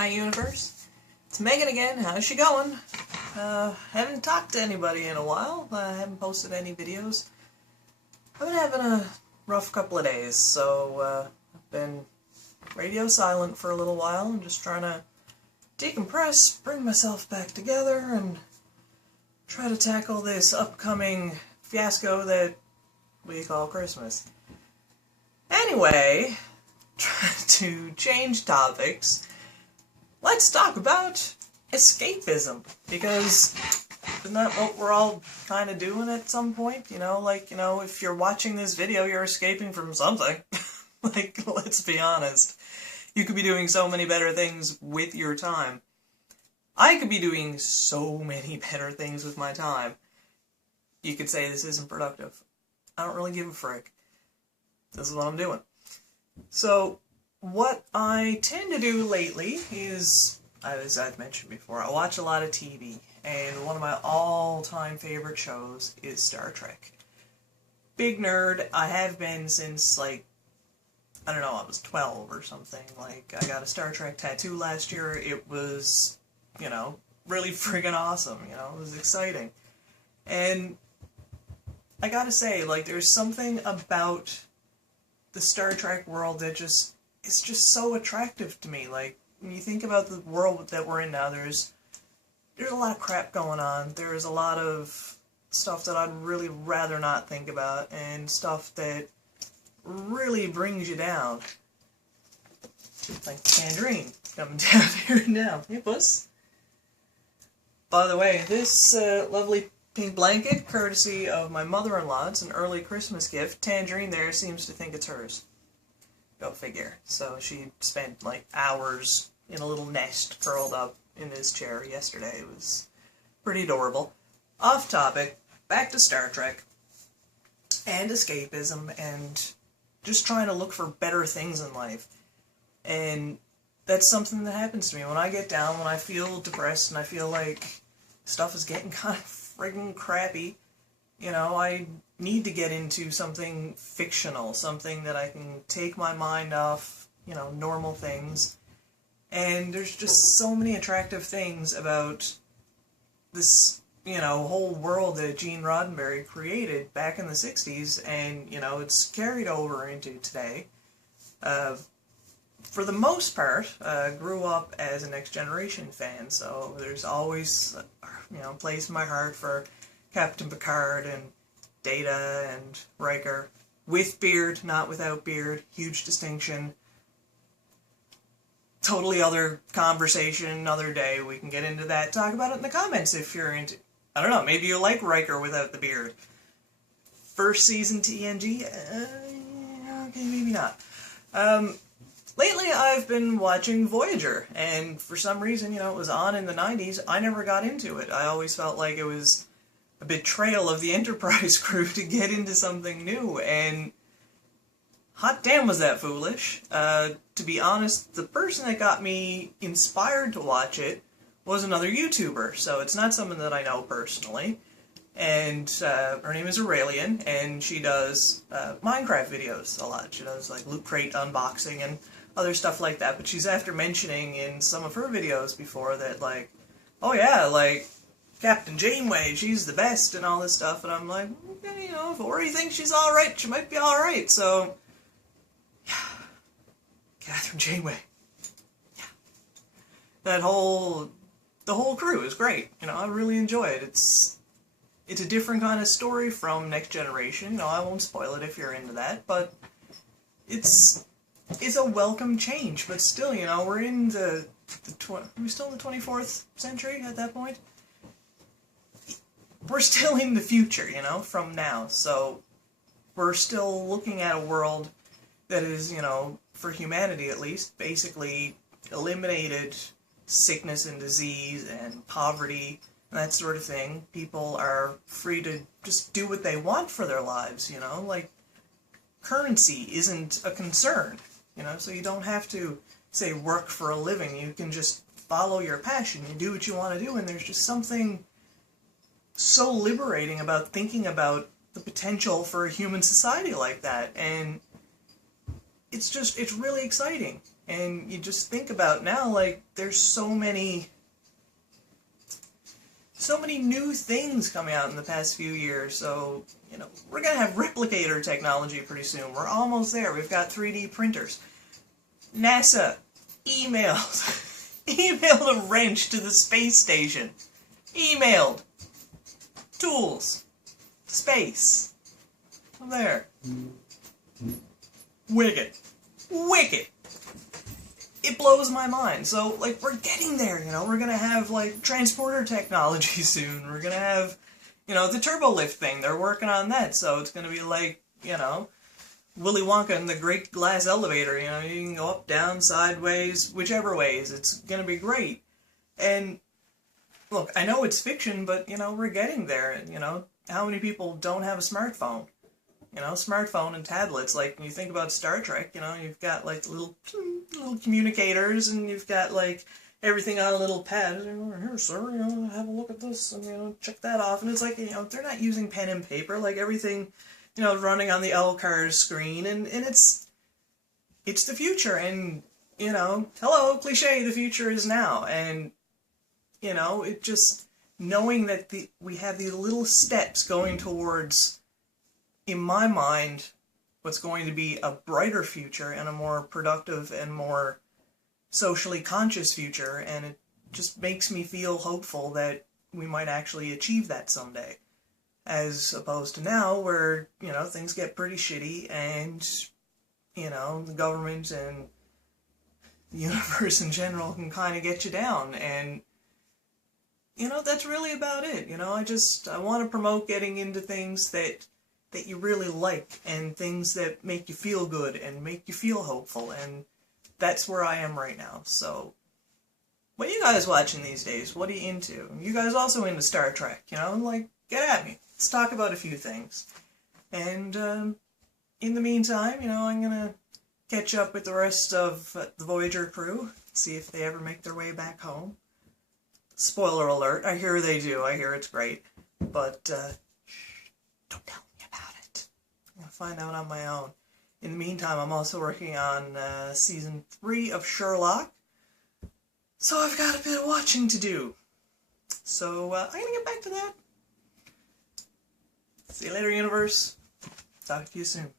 Hi universe, it's Megan again. How's she going? Haven't talked to anybody in a while. Haven't posted any videos. I've been having a rough couple of days, so I've been radio silent for a little while and just trying to decompress, bring myself back together, and try to tackle this upcoming fiasco that we call Christmas. Anyway, trying to change topics. Let's talk about escapism, because isn't that what we're all kind of doing at some point? If you're watching this video, you're escaping from something. Let's be honest. You could be doing so many better things with your time. I could be doing so many better things with my time. You could say this isn't productive. I don't really give a frick. This is what I'm doing. So, what I tend to do lately is, as I've mentioned before, I watch a lot of TV, and one of my all-time favorite shows is Star Trek. Big nerd. I have been since, I was 12 or something. I got a Star Trek tattoo last year. It was, really friggin' awesome, it was exciting. And I gotta say, there's something about the Star Trek world that it's just so attractive to me. When you think about the world that we're in now, there's a lot of crap going on. There's a lot of stuff that I'd really rather not think about, and stuff that really brings you down. Like Tangerine coming down here now. Hey, puss. By the way, this lovely pink blanket, courtesy of my mother-in-law. It's an early Christmas gift. Tangerine there seems to think it's hers. Go figure. So she spent hours in a little nest curled up in his chair yesterday. It was pretty adorable. Off topic, back to Star Trek and escapism and just trying to look for better things in life. And that's something that happens to me when I get down, when I feel depressed and I feel like stuff is getting kind of friggin' crappy. I need to get into something fictional, something that I can take my mind off, normal things. And there's just so many attractive things about this, whole world that Gene Roddenberry created back in the 60s, and, it's carried over into today. For the most part, grew up as a Next Generation fan, so there's always, place in my heart for Captain Picard and Data and Riker. With beard, not without beard. Huge distinction. Totally other conversation, another day. We can get into that. Talk about it in the comments if you're into... I don't know, maybe you like Riker without the beard. First season TNG? Okay, maybe not. Lately I've been watching Voyager, and for some reason, it was on in the 90s. I never got into it. I always felt like it was a betrayal of the Enterprise crew to get into something new, and hot damn was that foolish. To be honest, the person that got me inspired to watch it was another YouTuber, so it's not someone that I know personally, and her name is Aurelian, and she does Minecraft videos a lot. She does Loot Crate unboxing and other stuff like that, but she's after mentioning in some of her videos before that, oh yeah, Captain Janeway, she's the best and all this stuff, and I'm like, okay, if Ori thinks she's alright, she might be alright, so, yeah, Catherine Janeway, yeah, the whole crew is great, I really enjoy it. It's a different kind of story from Next Generation, I won't spoil it if you're into that, but it's a welcome change, but still, we're in are we still in the 24th century at that point? We're still in the future, from now, so we're still looking at a world that is, for humanity at least, basically eliminated sickness and disease and poverty and that sort of thing. People are free to just do what they want for their lives, currency isn't a concern, so you don't have to, say, work for a living. You can just follow your passion, you do what you want to do, and there's just something so liberating about thinking about the potential for a human society like that, and it's really exciting. And you just think about now, like, there's so many new things coming out in the past few years. So, you know, we're going to have replicator technology pretty soon. We're almost there. We've got 3D printers. NASA emailed a wrench to the space station. Emailed. Tools. Space. There. Wicked. Wicked. It blows my mind. So, like, we're getting there, you know. We're gonna have, like, transporter technology soon. We're gonna have, you know, the turbo lift thing. They're working on that. So it's gonna be like, you know, Willy Wonka and the Great Glass Elevator. You know, you can go up, down, sideways, whichever ways. It's gonna be great. And, look, I know it's fiction, but, you know, we're getting there. And, you know, how many people don't have a smartphone? You know, smartphone and tablets. Like, when you think about Star Trek, you know, you've got, like, little communicators, and you've got, like, everything on a little pad. Here, sir, you know, have a look at this, and, you know, check that off. And it's like, you know, they're not using pen and paper. Like, everything, you know, running on the LCARS screen, and it's the future. And, you know, hello, cliche, the future is now. And, you know, it just, knowing that we have these little steps going towards, in my mind, what's going to be a brighter future and a more productive and more socially conscious future, and it just makes me feel hopeful that we might actually achieve that someday, as opposed to now where, you know, things get pretty shitty and, you know, the government and the universe in general can kind of get you down. And, you know, that's really about it. You know, I want to promote getting into things that you really like, and things that make you feel good and make you feel hopeful, and that's where I am right now. So, what are you guys watching these days? What are you into? You guys also into Star Trek, you know? Like, get at me. Let's talk about a few things. And, in the meantime, you know, I'm gonna catch up with the rest of the Voyager crew, see if they ever make their way back home. Spoiler alert, I hear they do. I hear it's great. But, shh, don't tell me about it. I'm gonna find out on my own. In the meantime, I'm also working on Season 3 of Sherlock. So I've got a bit of watching to do. So, I'm gonna get back to that. See you later, universe. Talk to you soon.